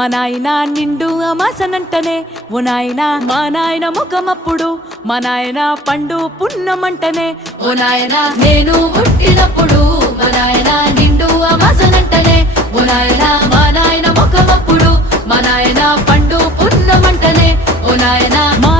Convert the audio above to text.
మా నాయన నిండు అమాసనంటనే ఓ నాయన మా నాయన ముఖమప్పుడు మా నాయన పండు పున్నమంటనే ఓ నాయన నేను పుట్టినప్పుడు మా నాయన నిండు అమాసనంటనే ఓ నాయన మా నాయన ముఖమప్పుడు మా నాయన పండు పున్నమంటనే ఓ నాయన మా